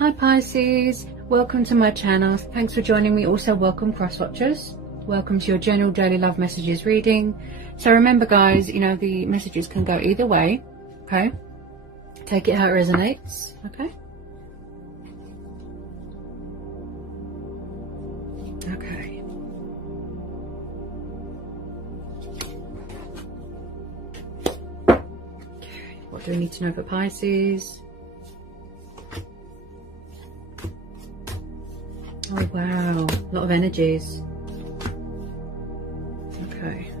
Hi Pisces, welcome to my channel. Thanks for joining me. Also welcome cross watchers. Welcome to your general daily love messages reading. So remember guys, you know, the messages can go either way, okay? Take it how it resonates, okay? Okay. Okay, what do we need to know for Pisces? Oh wow, a lot of energies. Okay.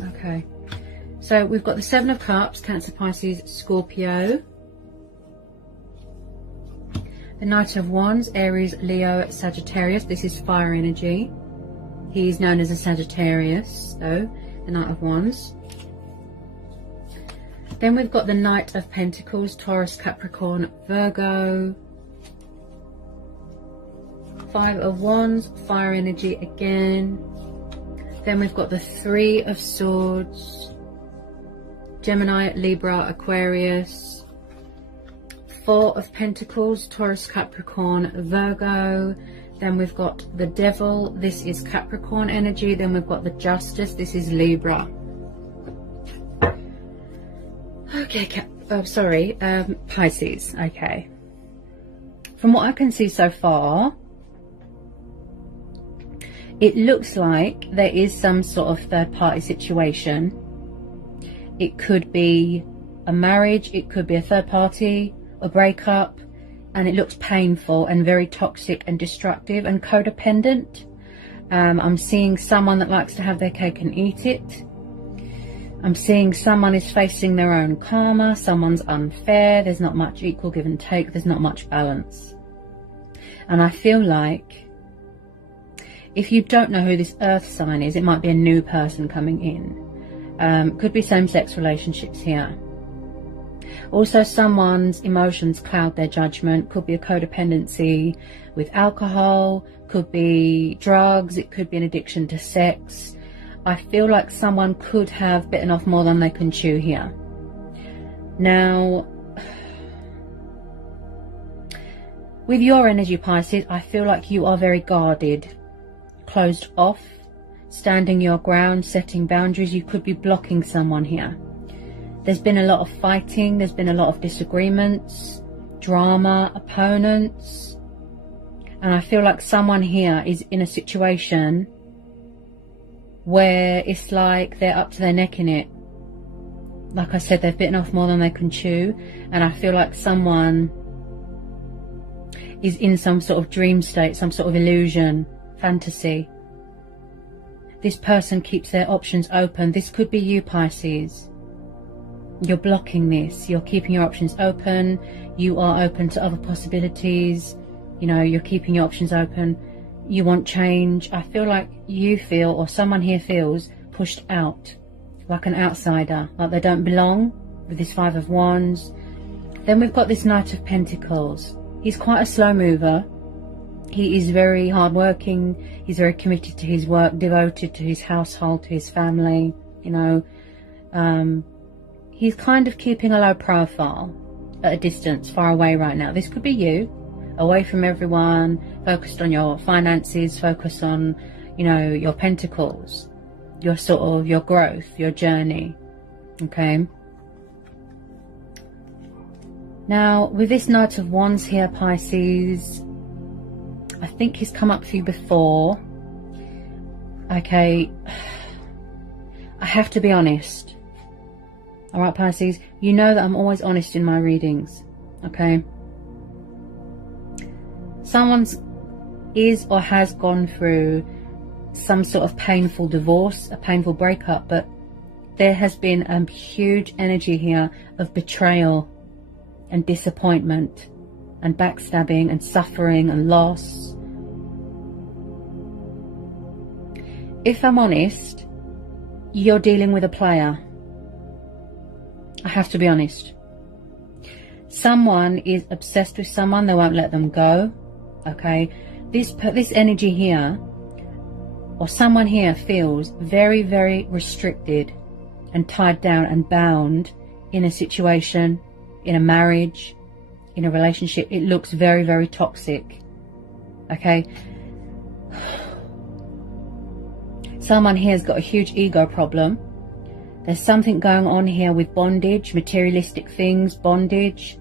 Okay. So we've got the Seven of Cups, Cancer, Pisces, Scorpio. The Knight of Wands, Aries, Leo, Sagittarius. This is fire energy. He's known as a Sagittarius, though, the Knight of Wands. Then we've got the Knight of Pentacles, Taurus, Capricorn, Virgo. Five of Wands, fire energy again. Then we've got the Three of Swords, Gemini, Libra, Aquarius. Four of Pentacles, Taurus, Capricorn, Virgo. Then we've got the Devil, this is Capricorn energy. Then we've got the Justice, this is Libra. Okay, Pisces. Okay. From what I can see so far, it looks like there is some sort of third-party situation. It could be a marriage, it could be a third party, a breakup, and it looks painful and very toxic and destructive and codependent. I'm seeing someone that likes to have their cake and eat it. I'm seeing someone is facing their own karma, someone's unfair, there's not much equal give and take, there's not much balance. And I feel like if you don't know who this earth sign is, it might be a new person coming in. Could be same-sex relationships here. Also, someone's emotions cloud their judgment. Could be a codependency with alcohol, could be drugs, it could be an addiction to sex. I feel like someone could have bitten off more than they can chew here. Now, with your energy, Pisces, I feel like you are very guarded, closed off, standing your ground, setting boundaries. You could be blocking someone here. There's been a lot of fighting, there's been a lot of disagreements, drama, opponents. And I feel like someone here is in a situation where it's like they're up to their neck in it. Like I said, they've bitten off more than they can chew. And I feel like someone is in some sort of dream state, some sort of illusion, fantasy. This person keeps their options open. This could be you, Pisces. You're blocking this. You're keeping your options open. You are open to other possibilities. You know, you're keeping your options open. You want change. I feel like you feel, or someone here feels, pushed out, like an outsider, like they don't belong, with this Five of Wands. Then we've got this Knight of Pentacles. He's quite a slow mover. He is very hardworking. He's very committed to his work, devoted to his household, to his family. You know, he's kind of keeping a low profile, at a distance, far away right now. This could be you, away from everyone, focused on your finances, focus on, you know, your pentacles, your sort of, your growth, your journey, okay? Now, with this Knight of Wands here, Pisces, I think he's come up for you before, okay? I have to be honest, all right, Pisces? You know that I'm always honest in my readings, okay? Someone is or has gone through some sort of painful divorce, a painful breakup, but there has been a huge energy here of betrayal and disappointment and backstabbing and suffering and loss. If I'm honest, you're dealing with a player. I have to be honest. Someone is obsessed with someone, they won't let them go. Okay, this energy here, or someone here, feels very, very restricted and tied down and bound in a situation, in a marriage, in a relationship. It looks very, very toxic. Okay. Someone here has got a huge ego problem. There's something going on here with bondage, materialistic things, bondage.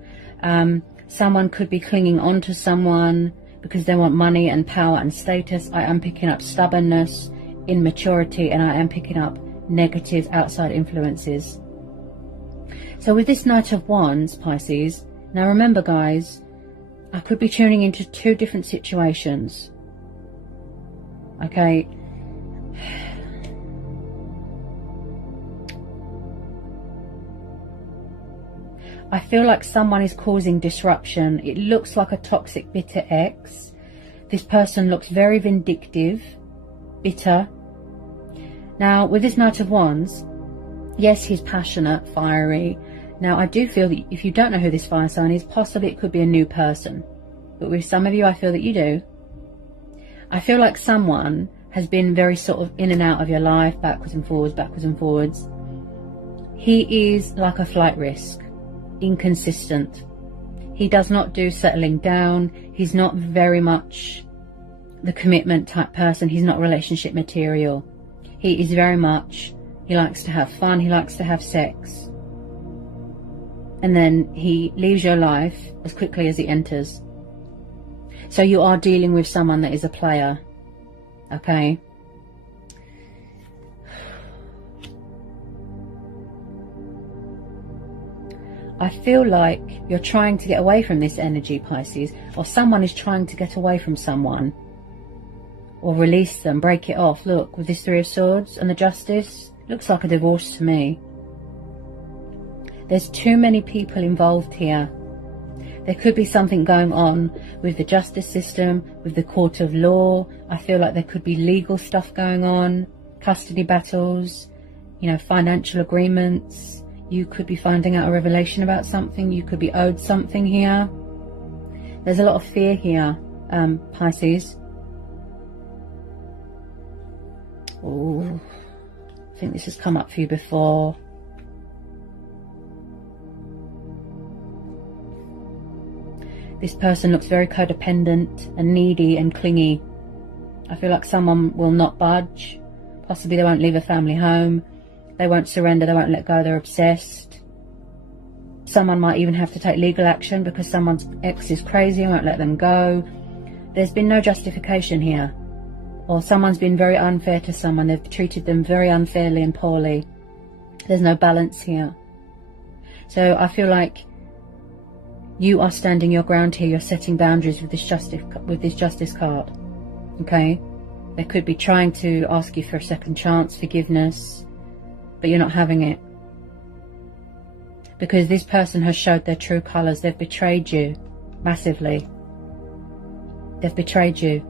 Someone could be clinging on to someone because they want money and power and status. I am picking up stubbornness, immaturity, and I am picking up negative outside influences. So with this Knight of Wands, Pisces, now remember guys, I could be tuning into two different situations. Okay. I feel like someone is causing disruption. It looks like a toxic, bitter ex. This person looks very vindictive, bitter. Now, with this Knight of Wands, yes, he's passionate, fiery. Now, I do feel that if you don't know who this fire sign is, possibly it could be a new person. But with some of you, I feel that you do. I feel like someone has been very sort of in and out of your life, backwards and forwards, backwards and forwards. He is like a flight risk. Inconsistent. He does not do settling down. He's not very much the commitment type person. He's not relationship material. He is very much, he likes to have fun, he likes to have sex, and then he leaves your life as quickly as he enters. So you are dealing with someone that is a player. Okay. I feel like you're trying to get away from this energy, Pisces, or someone is trying to get away from someone or release them, break it off. Look, with this Three of Swords and the Justice, looks like a divorce to me. There's too many people involved here. There could be something going on with the justice system, with the court of law. I feel like there could be legal stuff going on, custody battles, you know, financial agreements. You could be finding out a revelation about something. You could be owed something here. There's a lot of fear here, Pisces. Oh, I think this has come up for you before. This person looks very codependent and needy and clingy. I feel like someone will not budge. Possibly they won't leave a family home. They won't surrender, they won't let go, they're obsessed. Someone might even have to take legal action because someone's ex is crazy and won't let them go. There's been no justification here. Or someone's been very unfair to someone, they've treated them very unfairly and poorly. There's no balance here. So I feel like you are standing your ground here, you're setting boundaries with this justice card. Okay? They could be trying to ask you for a second chance, forgiveness, but you're not having it. Because this person has showed their true colours. They've betrayed you massively. They've betrayed you.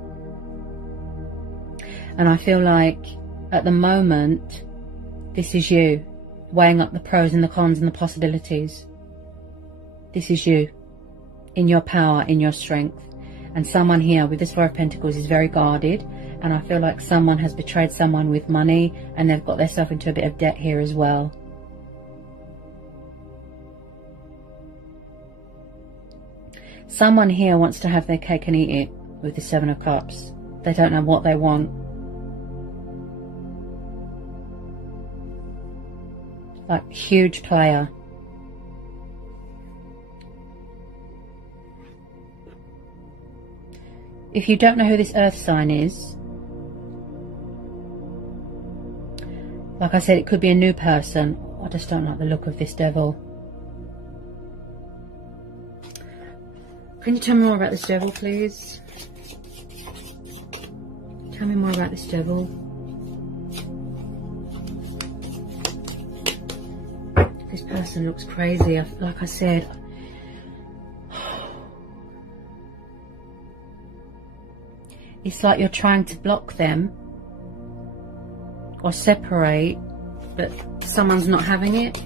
And I feel like at the moment, this is you, weighing up the pros and the cons and the possibilities. This is you, in your power, in your strength. And someone here with this Four of Pentacles is very guarded. And I feel like someone has betrayed someone with money and they've got themselves into a bit of debt here as well. Someone here wants to have their cake and eat it with the Seven of Cups. They don't know what they want. Like, huge player. If you don't know who this earth sign is, like I said, it could be a new person. I just don't like the look of this devil. Can you tell me more about this devil, please? Tell me more about this devil. This person looks crazy. Like I said, it's like you're trying to block them or separate, but someone's not having it.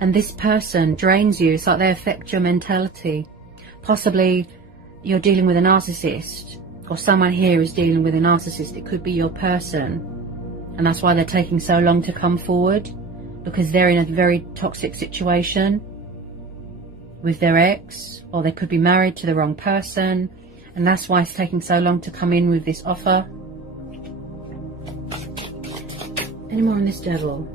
And this person drains you. It's like they affect your mentality. Possibly you're dealing with a narcissist, or someone here is dealing with a narcissist. It could be your person, and that's why they're taking so long to come forward, because they're in a very toxic situation with their ex, or they could be married to the wrong person, and that's why it's taking so long to come in with this offer. Any more on this devil?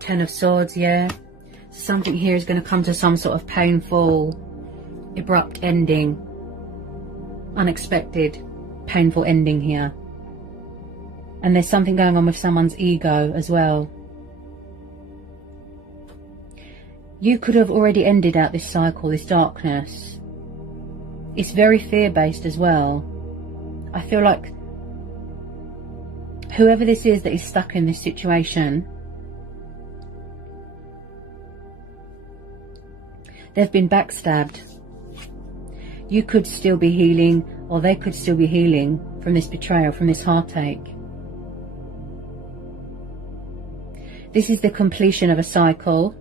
Ten of Swords, yeah. Something here is going to come to some sort of painful, abrupt ending. Unexpected, painful ending here. And there's something going on with someone's ego as well. You could have already ended out this cycle, this darkness. It's very fear-based as well. I feel like whoever this is that is stuck in this situation, they've been backstabbed. You could still be healing, or they could still be healing from this betrayal, from this heartache. This is the completion of a cycle.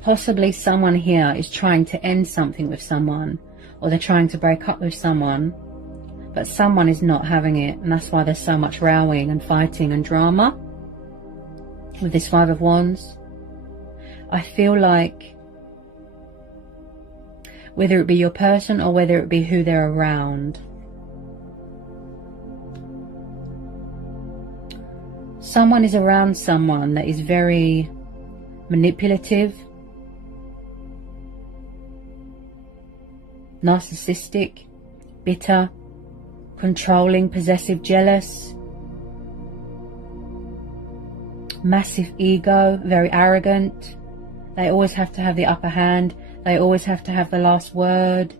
Possibly someone here is trying to end something with someone, or they're trying to break up with someone, but someone is not having it, and that's why there's so much rowing and fighting and drama with this Five of Wands. I feel like whether it be your person or whether it be who they're around, someone is around someone that is very manipulative, narcissistic, bitter, controlling, possessive, jealous, massive ego, very arrogant. They always have to have the upper hand. They always have to have the last word.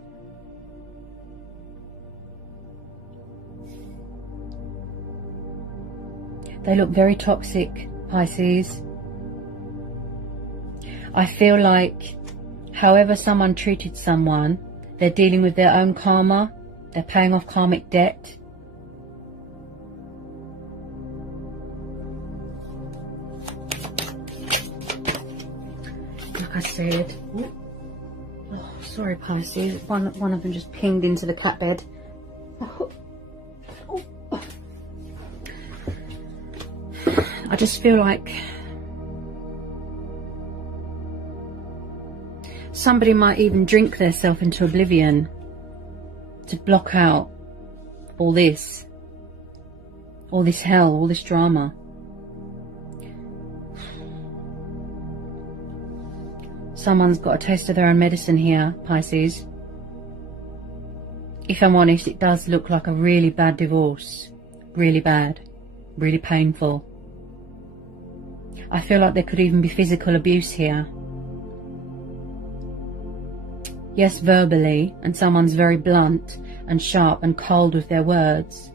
They look very toxic, Pisces. I feel like however someone treated someone, they're dealing with their own karma. They're paying off karmic debt. Like I said, oh, sorry Pisces, one of them just pinged into the cat bed. I just feel like somebody might even drink themselves into oblivion to block out all this hell, all this drama. Someone's got a taste of their own medicine here, Pisces. If I'm honest, it does look like a really bad divorce. Really bad. Really painful. I feel like there could even be physical abuse here. Yes, verbally, and someone's very blunt and sharp and cold with their words.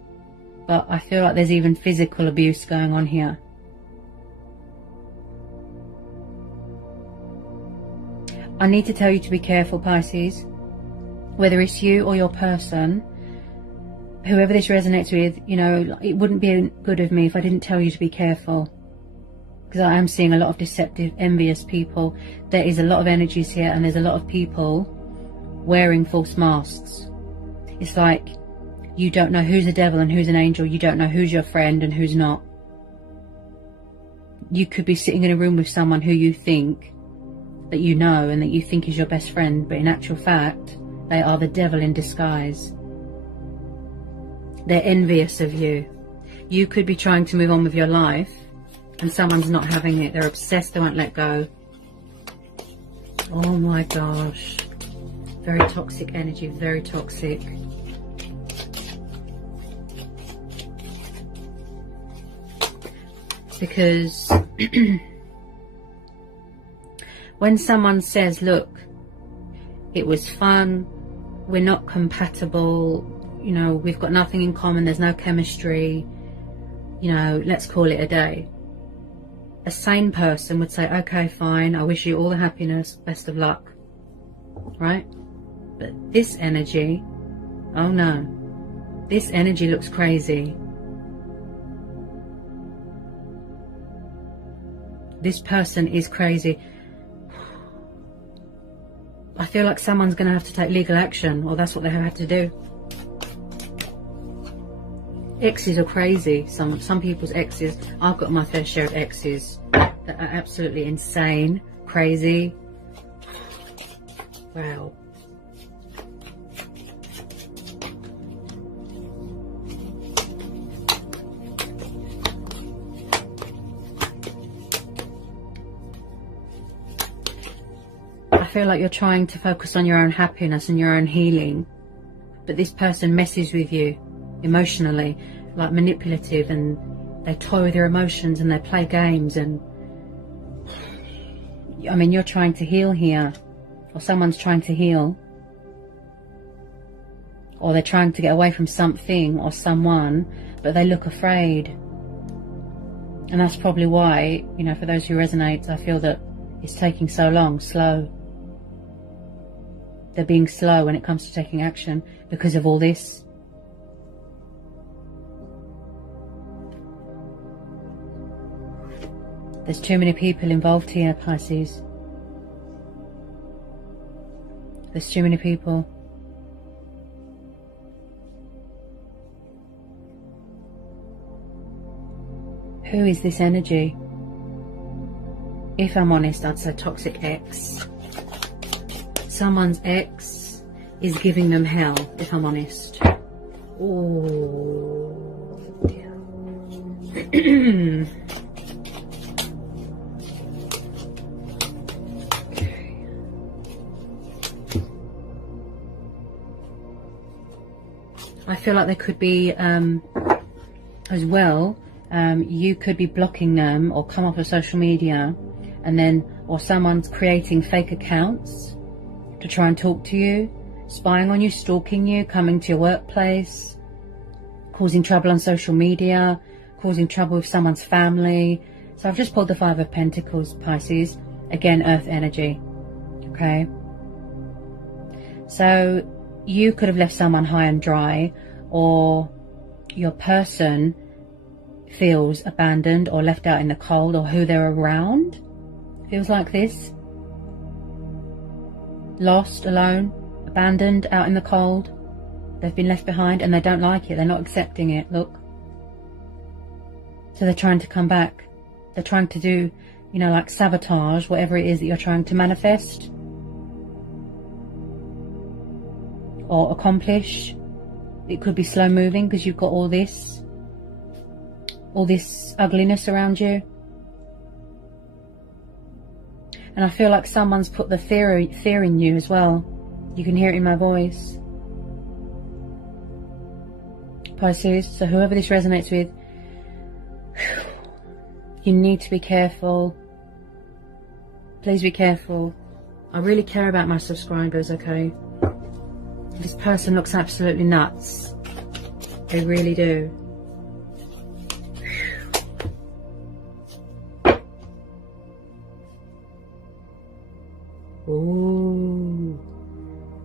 But I feel like there's even physical abuse going on here. I need to tell you to be careful, Pisces. Whether it's you or your person, whoever this resonates with, you know, it wouldn't be good of me if I didn't tell you to be careful. Because I am seeing a lot of deceptive, envious people. There is a lot of energies here, and there's a lot of people wearing false masks. It's like you don't know who's a devil and who's an angel. You don't know who's your friend and who's not. You could be sitting in a room with someone who you think that you know and that you think is your best friend, but in actual fact, they are the devil in disguise. They're envious of you. You could be trying to move on with your life, and someone's not having it. They're obsessed, they won't let go. Oh my gosh. Very toxic energy, very toxic. Because when someone says, look, it was fun, we're not compatible, you know, we've got nothing in common, there's no chemistry, you know, let's call it a day. A sane person would say, okay, fine, I wish you all the happiness, best of luck, right? But this energy, oh no, this energy looks crazy. This person is crazy. I feel like someone's going to have to take legal action, or that's what they have had to do. Exes are crazy. Some people's exes. I've got my fair share of exes that are absolutely insane, crazy. Wow. I feel like you're trying to focus on your own happiness and your own healing, but this person messes with you emotionally, like manipulative, and they toy with your emotions and they play games. And I mean, you're trying to heal here, or someone's trying to heal, or they're trying to get away from something or someone, but they look afraid. And that's probably why, you know, for those who resonate, I feel that it's taking so long. Slow. They're being slow when it comes to taking action because of all this. There's too many people involved here, Pisces. There's too many people. Who is this energy? If I'm honest, I'd say toxic ex. Someone's ex is giving them hell, if I'm honest. Oh, dear. I feel like there could be, as well, you could be blocking them or come off of social media, and then, or someone's creating fake accounts to try and talk to you, spying on you, stalking you, coming to your workplace, causing trouble on social media, causing trouble with someone's family. So I've just pulled the Five of Pentacles, Pisces. Again, earth energy. Okay. So you could have left someone high and dry, or your person feels abandoned or left out in the cold, or who they're around feels like this. Lost, alone, abandoned, out in the cold. They've been left behind and they don't like it. They're not accepting it. Look. So they're trying to come back. They're trying to do, you know, like sabotage whatever it is that you're trying to manifest or accomplish. It could be slow moving because you've got all this ugliness around you. And I feel like someone's put the fear in you as well. You can hear it in my voice, Pisces. So whoever this resonates with, you need to be careful. Please be careful. I really care about my subscribers, okay? This person looks absolutely nuts. They really do. Ooh.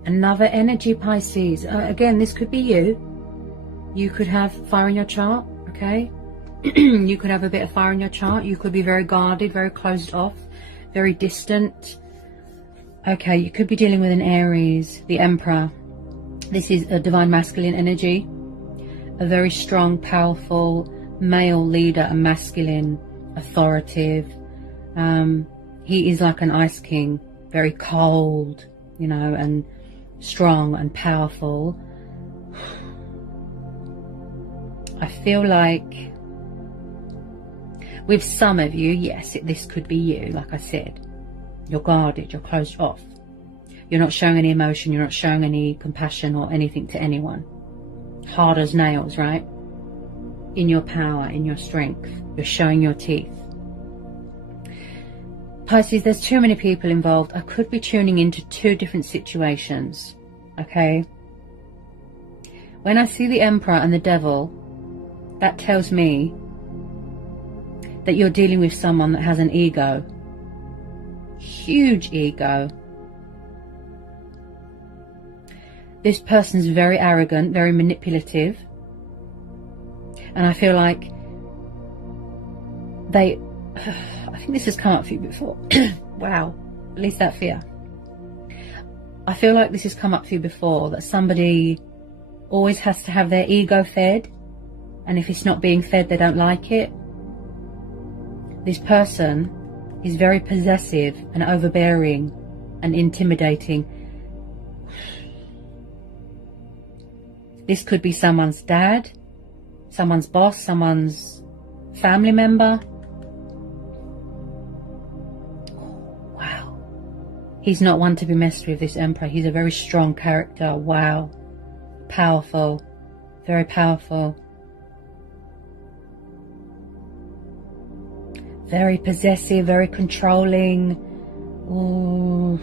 Another energy, Pisces. Again, this could be you. You could have fire in your chart, okay? You could have a bit of fire in your chart. You could be very guarded, very closed off, very distant. Okay, you could be dealing with an Aries, the Emperor. This is a divine masculine energy. A very strong, powerful male leader, a masculine, authoritative. He is like an ice king, very cold, you know, and strong and powerful. I feel like with some of you, yes, this could be you, like I said. You're guarded, you're closed off. You're not showing any emotion, you're not showing any compassion or anything to anyone. Hard as nails, right? In your power, in your strength. You're showing your teeth. Pisces, there's too many people involved. I could be tuning into two different situations, okay? When I see the Emperor and the Devil, that tells me that you're dealing with someone that has an ego. Huge ego. This person's very arrogant, very manipulative. And I feel like I think this has come up for you before. Wow, at least that fear. I feel like this has come up for you before, that somebody always has to have their ego fed. And if it's not being fed, they don't like it. This person is very possessive and overbearing and intimidating. This could be someone's dad, someone's boss, someone's family member. Wow. He's not one to be messed with, this Emperor. He's a very strong character. Wow. Powerful. Very powerful. Very possessive, very controlling. Ooh.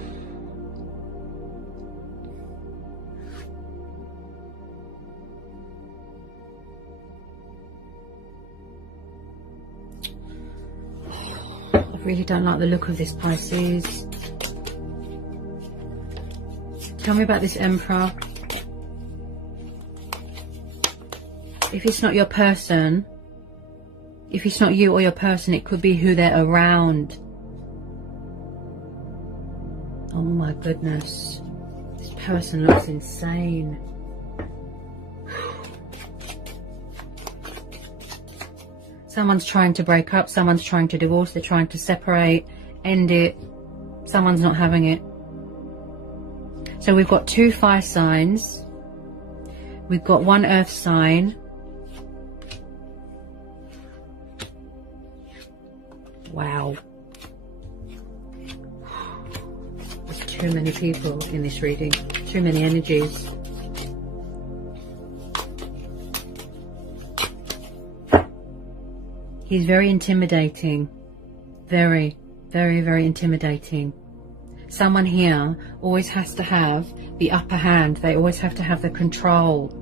I really don't like the look of this, Pisces. Tell me about this Emperor. If it's not your person, if it's not you or your person, it could be who they're around. Oh my goodness. This person looks insane. Someone's trying to break up, someone's trying to divorce, they're trying to separate, end it. Someone's not having it. So we've got 2 fire signs. We've got 1 earth sign. Wow. There's too many people in this reading. Too many energies. He's very intimidating. Very, very, very intimidating. Someone here always has to have the upper hand. They always have to have the control.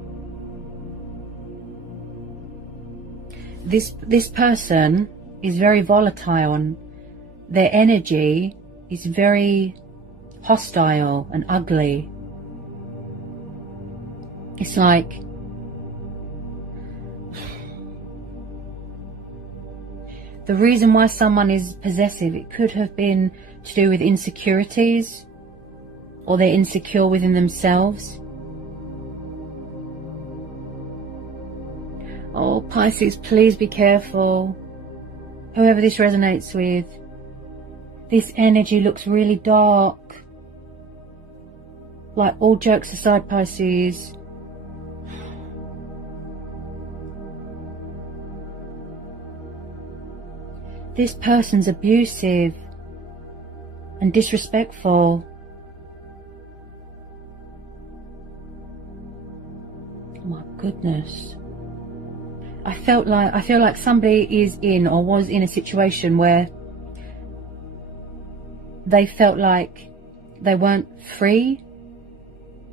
This person is very volatile and their energy is very hostile and ugly. It's like the reason why someone is possessive, it could have been to do with insecurities, or they're insecure within themselves. Oh, Pisces, please be careful. Whoever this resonates with, this energy looks really dark. Like, all jokes aside, Pisces, this person's abusive and disrespectful. Oh my goodness. I feel like somebody is in or was in a situation where they felt like they weren't free.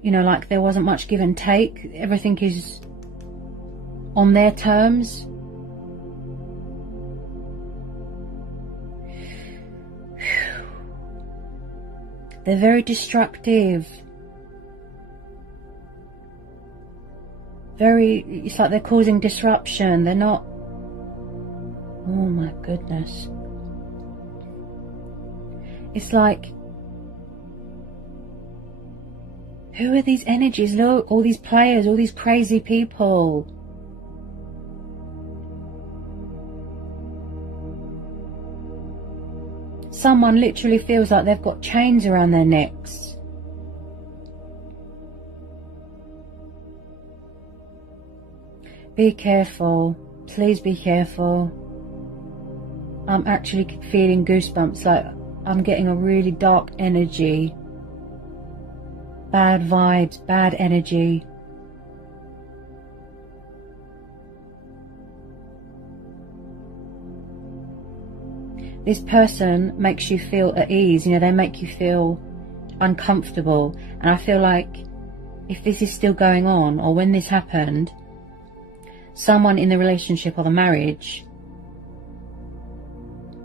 You know, like there wasn't much give and take. Everything is on their terms. They're very destructive. It's like they're causing disruption. They're not... Oh my goodness. It's like... Who are these energies? Look, all these players, all these crazy people. Someone literally feels like they've got chains around their necks. Be careful. Please be careful. I'm actually feeling goosebumps. Like I'm getting a really dark energy. Bad vibes, bad energy. This person makes you feel at ease, you know, they make you feel uncomfortable. And I feel like if this is still going on, or when this happened, someone in the relationship or the marriage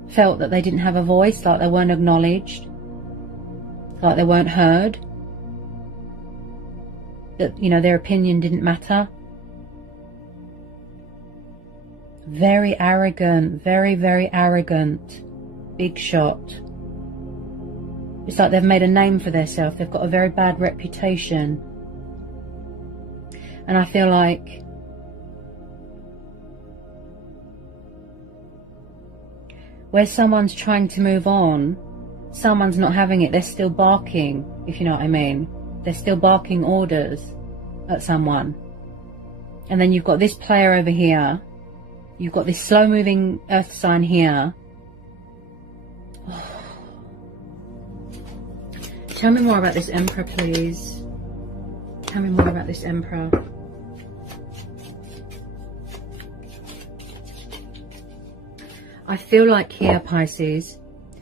felt that they didn't have a voice, like they weren't acknowledged, like they weren't heard, that, you know, their opinion didn't matter. Very arrogant, very, very arrogant. Big shot. It's like they've made a name for themselves. They've got a very bad reputation. And I feel like where someone's trying to move on, someone's not having it. They're still barking, if you know what I mean. They're still barking orders at someone. And then you've got this player over here. You've got this slow moving earth sign here. Tell me more about this Emperor, please. Tell me more about this Emperor. I feel like here, Pisces,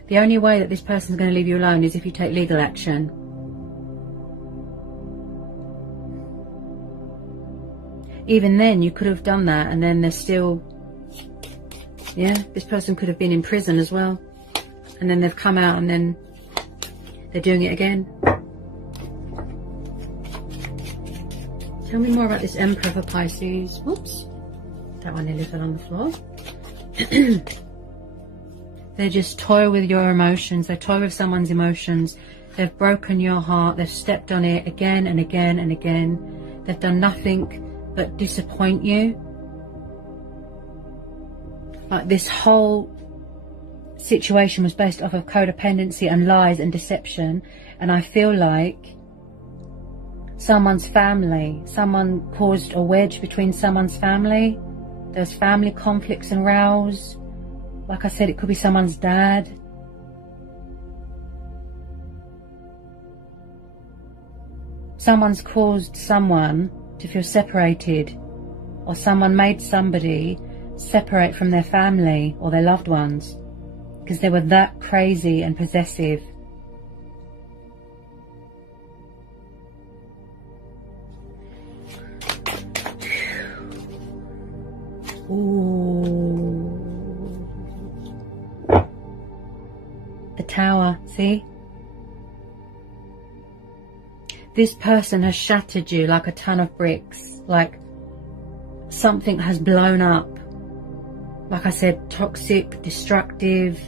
the only way that this person's going to leave you alone is if you take legal action. Even then, you could have done that, and then there's still, yeah, this person could have been in prison as well. And then they've come out and then they're doing it again. Tell me more about this Emperor for Pisces. Whoops. That one nearly fell on the floor. They just toy with your emotions. They toy with someone's emotions. They've broken your heart. They've stepped on it again and again and again. They've done nothing but disappoint you. Like, this whole situation was based off of codependency and lies and deception. And I feel like someone's family, someone caused a wedge between someone's family. There's family conflicts and rows. Like I said, it could be someone's dad. Someone's caused someone to feel separated, or someone made somebody separate from their family or their loved ones because they were that crazy and possessive. Ooh. The Tower, see? This person has shattered you like a ton of bricks. Like something has blown up. Like I said, toxic, destructive.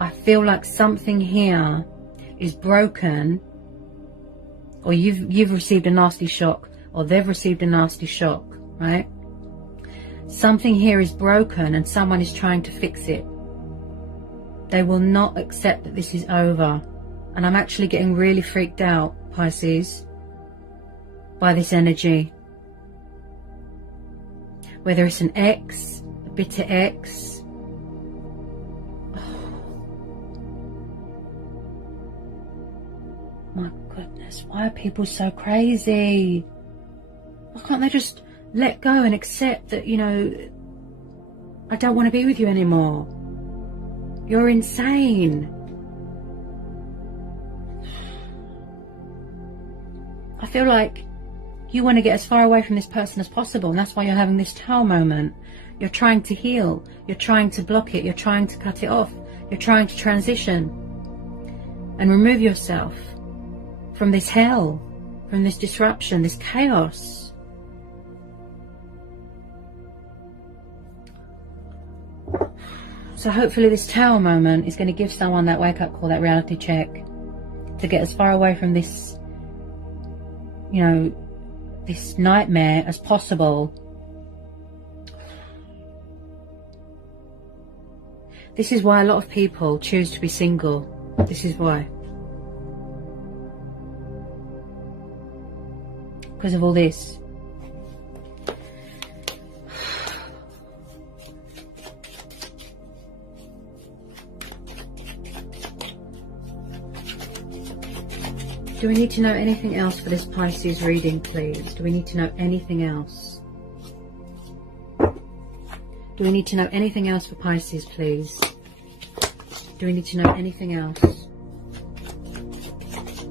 I feel like something here is broken, or you've received a nasty shock, or they've received a nasty shock, right? Something here is broken and someone is trying to fix it. They will not accept that this is over. And I'm actually getting really freaked out, Pisces, by this energy. Whether it's an ex, a bitter ex. Oh. My goodness, why are people so crazy? Why can't they just let go and accept that, you know, I don't want to be with you anymore? You're insane. I feel like you want to get as far away from this person as possible, and that's why you're having this Tower moment. You're trying to heal. You're trying to block it. You're trying to cut it off. You're trying to transition and remove yourself from this hell, from this disruption, this chaos. So hopefully this Tower moment is going to give someone that wake-up call, that reality check, to get as far away from this, you know, this nightmare as possible. This is why a lot of people choose to be single. This is why. Because of all this. Do we need to know anything else for this Pisces reading, please? Do we need to know anything else? Do we need to know anything else for Pisces, please? Do we need to know anything else?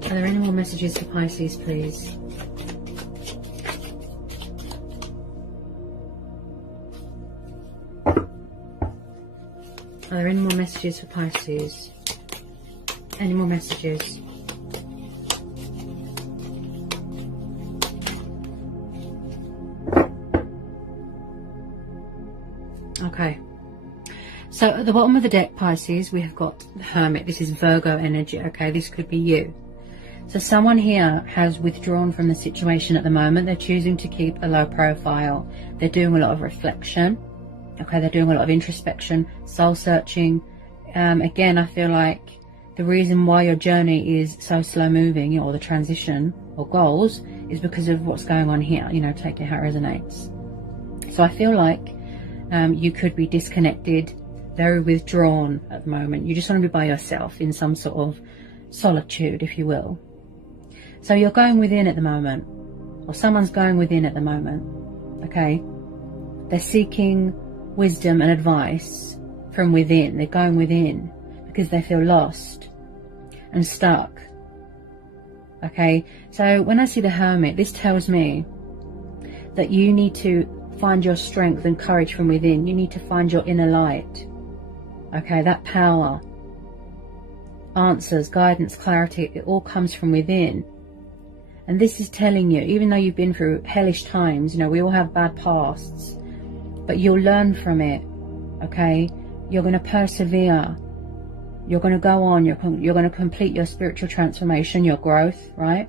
Are there any more messages for Pisces, please? Are there any more messages for Pisces? Any more messages? Okay, so at the bottom of the deck, Pisces, we have got the Hermit. This is Virgo energy, okay? This could be you. So someone here has withdrawn from the situation at the moment. They're choosing to keep a low profile. They're doing a lot of reflection, okay? They're doing a lot of introspection, soul searching, again, I feel like the reason why your journey is so slow moving, or the transition or goals, is because of what's going on here. You know, take it how it resonates. So I feel like you could be disconnected, very withdrawn at the moment. You just want to be by yourself in some sort of solitude, if you will. So you're going within at the moment, or someone's going within at the moment, okay? They're seeking wisdom and advice from within. They're going within because they feel lost and stuck, okay? So when I see the Hermit, this tells me that you need to find your strength and courage from within. You need to find your inner light, okay? That power, answers, guidance, clarity, it all comes from within. And this is telling you, even though you've been through hellish times, you know, we all have bad pasts, but you'll learn from it, okay? You're going to persevere. You're going to go on. You're going to complete your spiritual transformation, your growth, right?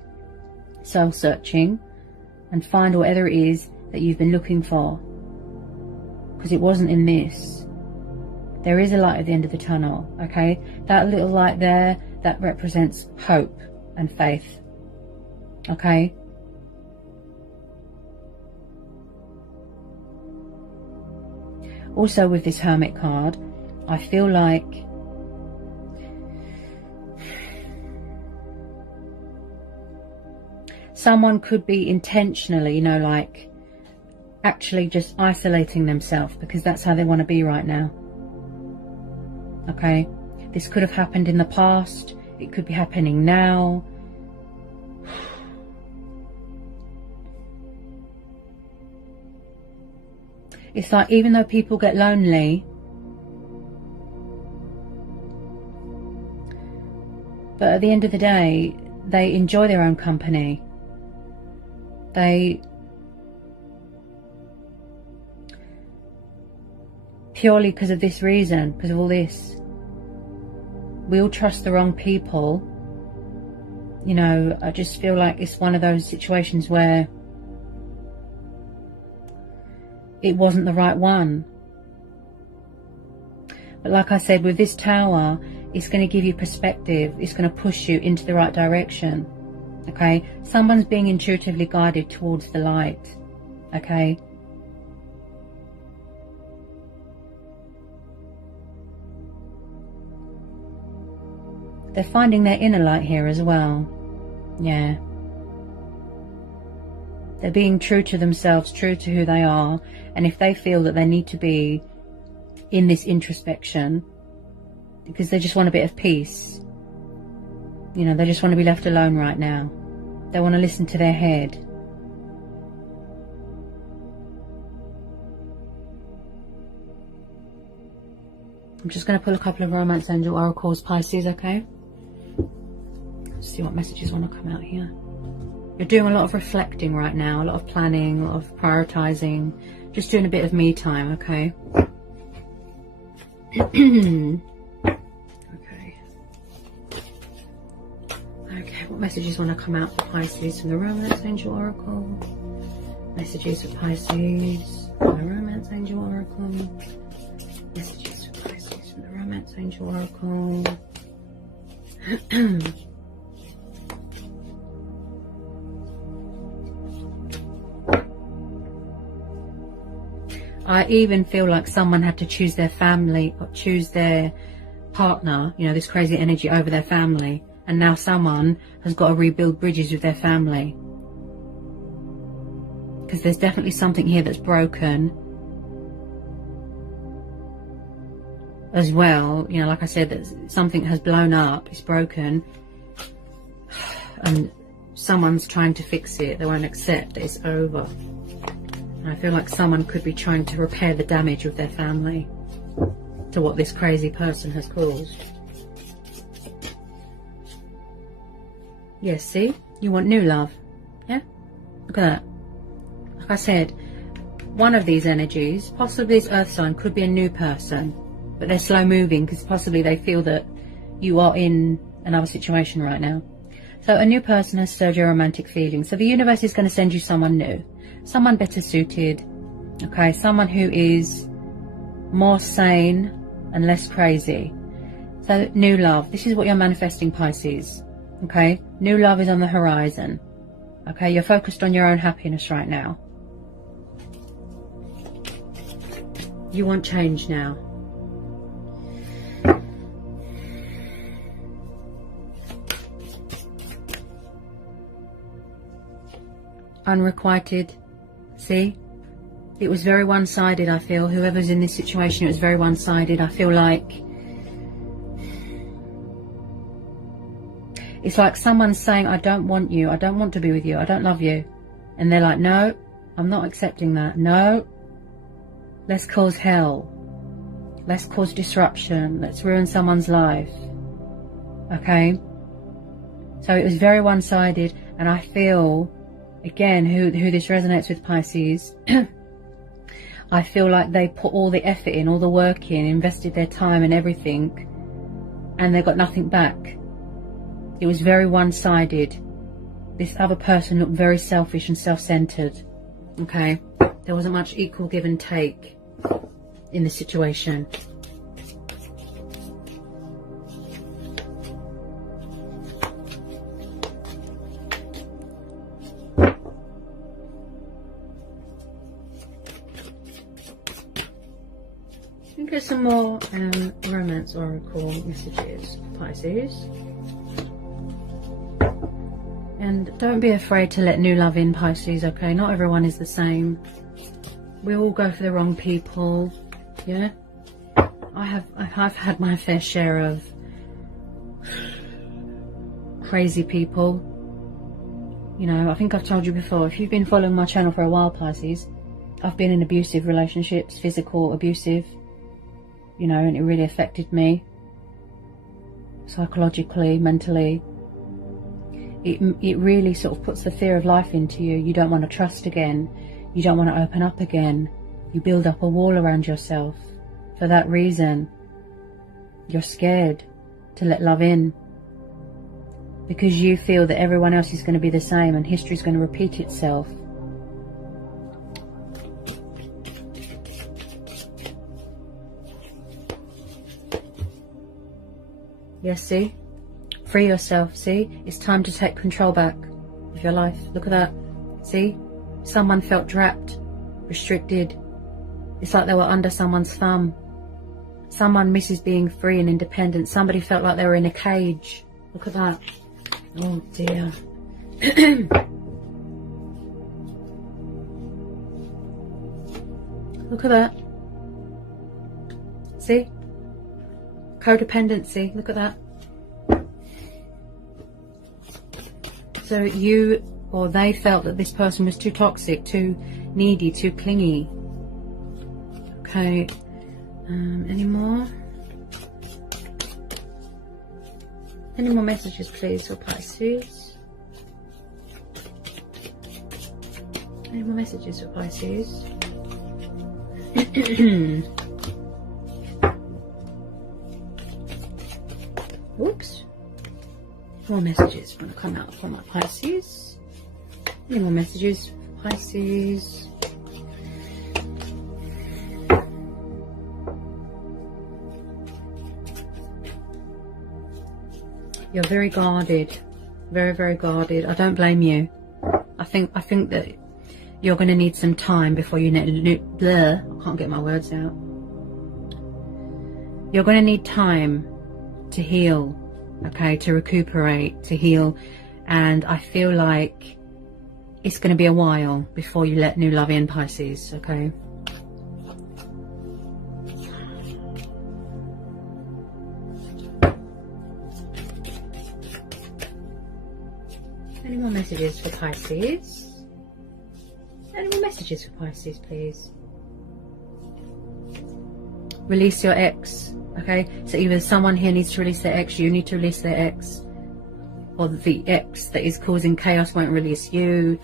Soul-searching, and find whatever it is that you've been looking for. Because it wasn't in this. There is a light at the end of the tunnel, okay? That little light there, that represents hope and faith, okay? Also with this Hermit card, I feel like someone could be intentionally, you know, like actually just isolating themselves because that's how they want to be right now. Okay, this could have happened in the past, it could be happening now. It's like, even though people get lonely, but at the end of the day, they enjoy their own company. They purely because of this reason, because of all this, we all trust the wrong people. You know, I just feel like it's one of those situations where it wasn't the right one. But like I said, with this Tower, it's going to give you perspective. It's going to push you into the right direction. Okay? Someone's being intuitively guided towards the light. Okay? They're finding their inner light here as well. Yeah. They're being true to themselves, true to who they are. And if they feel that they need to be in this introspection because they just want a bit of peace, you know, they just want to be left alone right now. They want to listen to their head. I'm just going to pull a couple of Romance Angel Oracles, Pisces, okay? See what messages want to come out here. You're doing a lot of reflecting right now, a lot of planning, a lot of prioritizing, just doing a bit of me time, okay? Okay. Okay, what messages want to come out for Pisces from the Romance Angel Oracle? Messages for Pisces from the Romance Angel Oracle. Messages for Pisces from the Romance Angel Oracle. I even feel like someone had to choose their family or choose their partner, you know, this crazy energy over their family. And now someone has got to rebuild bridges with their family. Because there's definitely something here that's broken as well. You know, like I said, that something has blown up, it's broken. And someone's trying to fix it. They won't accept that it's over. I feel like someone could be trying to repair the damage of their family to what this crazy person has caused. Yes, see? You want new love. Yeah? Look at that. Like I said, one of these energies, possibly this earth sign, could be a new person. But they're slow moving because possibly they feel that you are in another situation right now. So a new person has stirred your romantic feelings. So the universe is going to send you someone new. Someone better suited, okay, someone who is more sane and less crazy. So new love, this is what you're manifesting, Pisces. Okay, new love is on the horizon. Okay, you're focused on your own happiness right now. You want change now. Unrequited. See? It was very one-sided, I feel. Whoever's in this situation, it was very one-sided. I feel like it's like someone's saying, I don't want you. I don't want to be with you. I don't love you. And they're like, no, I'm not accepting that. No. Let's cause hell. Let's cause disruption. Let's ruin someone's life. Okay? So it was very one-sided. And I feel, again, who this resonates with, Pisces, I feel like they put all the effort in, all the work in, invested their time and everything, and they got nothing back. It was very one-sided. This other person looked very selfish and self-centered. Okay? There wasn't much equal give and take in the situation. Get some more romance oracle messages, Pisces. And don't be afraid to let new love in, Pisces, okay? Not everyone is the same. We all go for the wrong people, yeah? I've had my fair share of crazy people. You know, I think I've told you before, if you've been following my channel for a while, Pisces, I've been in abusive relationships, physical, abusive, you know, and it really affected me psychologically, mentally. It really sort of puts the fear of life into you. You don't want to trust again. You don't want to open up again. You build up a wall around yourself. For that reason, you're scared to let love in. Because you feel that everyone else is going to be the same and history is going to repeat itself. Yes, see? Free yourself, see? It's time to take control back of your life. Look at that. See? Someone felt trapped, restricted. It's like they were under someone's thumb. Someone misses being free and independent. Somebody felt like they were in a cage. Look at that. Oh dear. Look at that. See? Codependency. Look at that. So you or they felt that this person was too toxic, too needy, too clingy. Okay. Any more? Any more messages, please, for Pisces? Any more messages for Pisces? Oops. More messages want to come out from my Pisces. Any more messages for Pisces? You're very guarded, very, very guarded. I don't blame you. I think that you're going to need some time before you I can't get my words out. You're going to need time to heal, okay, to recuperate, to heal, and I feel like it's going to be a while before you let new love in, Pisces, okay? Any more messages for Pisces? Any more messages for Pisces, please? Release your ex, okay? So either someone here needs to release their ex, you need to release their ex, or the ex that is causing chaos won't release you,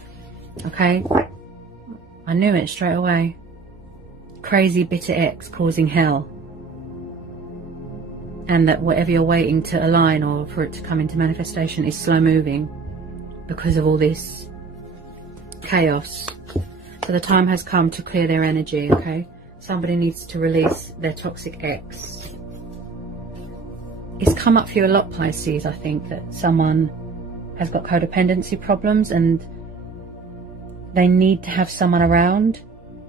okay? I knew it straight away. Crazy, bitter ex causing hell. And that whatever you're waiting to align or for it to come into manifestation is slow moving because of all this chaos. So the time has come to clear their energy, okay? Somebody needs to release their toxic ex. it's come up for you a lot, Pisces, I think, that someone has got codependency problems and they need to have someone around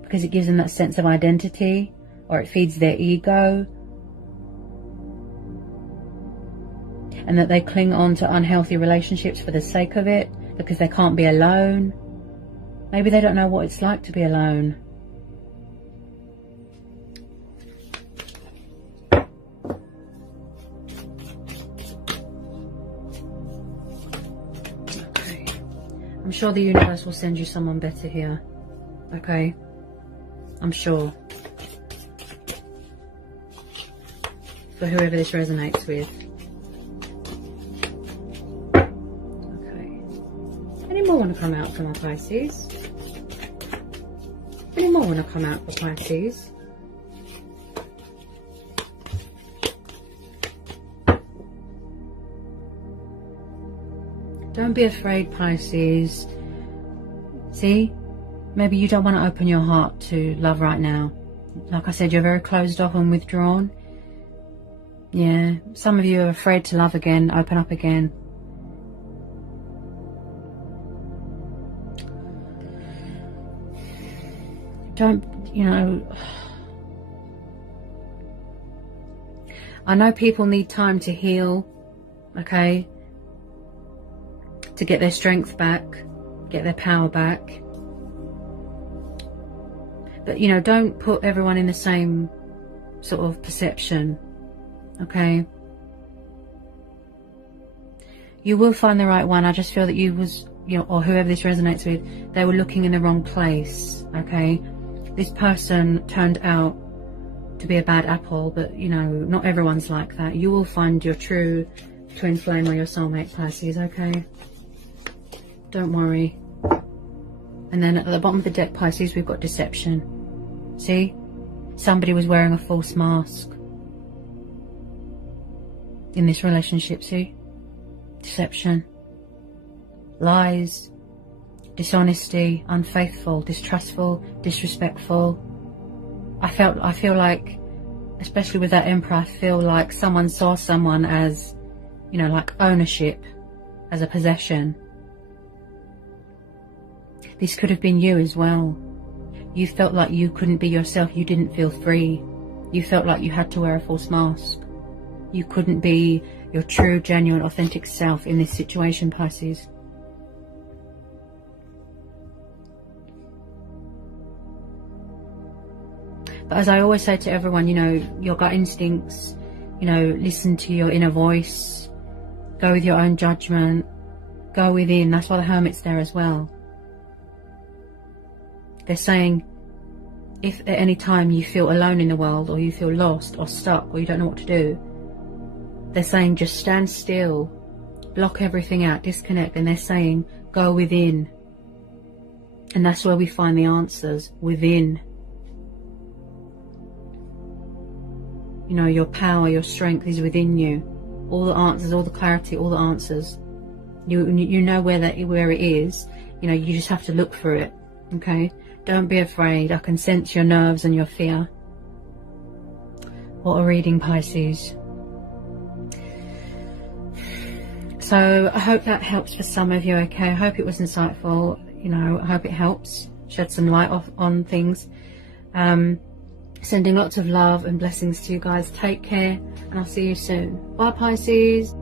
because it gives them that sense of identity, or it feeds their ego, and that they cling on to unhealthy relationships for the sake of it because they can't be alone. Maybe they don't know what it's like to be alone. Okay. I'm sure the universe will send you someone better here. Okay? I'm sure. For whoever this resonates with. Any more want to come out for my Pisces? Any more want to come out for Pisces? Don't be afraid, Pisces. See? Maybe you don't want to open your heart to love right now. Like I said, you're very closed off and withdrawn. Yeah, some of you are afraid to love again, open up again. Don't, you know, I know people need time to heal, okay, to get their strength back, get their power back. But, you know, don't put everyone in the same sort of perception, okay? You will find the right one. I just feel that you was, you know, or whoever this resonates with, they were looking in the wrong place, okay? This person turned out to be a bad apple, but, you know, not everyone's like that. You will find your true twin flame or your soulmate, Pisces, okay? Don't worry. And then at the bottom of the deck, Pisces, we've got deception. See? Somebody was wearing a false mask in this relationship, see? Deception. Lies. Dishonesty, unfaithful, distrustful, disrespectful. I feel like, especially with that Emperor, I feel like someone saw someone as, you know, like ownership, as a possession. This could have been you as well. You felt like you couldn't be yourself. You didn't feel free. You felt like you had to wear a false mask. You couldn't be your true, genuine, authentic self in this situation, Pisces. But as I always say to everyone, you know, your gut instincts, you know, listen to your inner voice, go with your own judgment, go within. That's why the Hermit's there as well. They're saying, if at any time you feel alone in the world, or you feel lost or stuck, or you don't know what to do, they're saying just stand still, block everything out, disconnect, and they're saying go within. And that's where we find the answers, within. You know, your power, your strength is within you. All the answers, all the clarity, all the answers. You know where it is. You know, you just have to look for it. Okay? Don't be afraid. I can sense your nerves and your fear. What a reading, Pisces. So I hope that helps for some of you, okay? I hope it was insightful. You know, I hope it helps. Shed some light on things. Sending lots of love and blessings to you guys. Take care, and I'll see you soon. Bye, Pisces.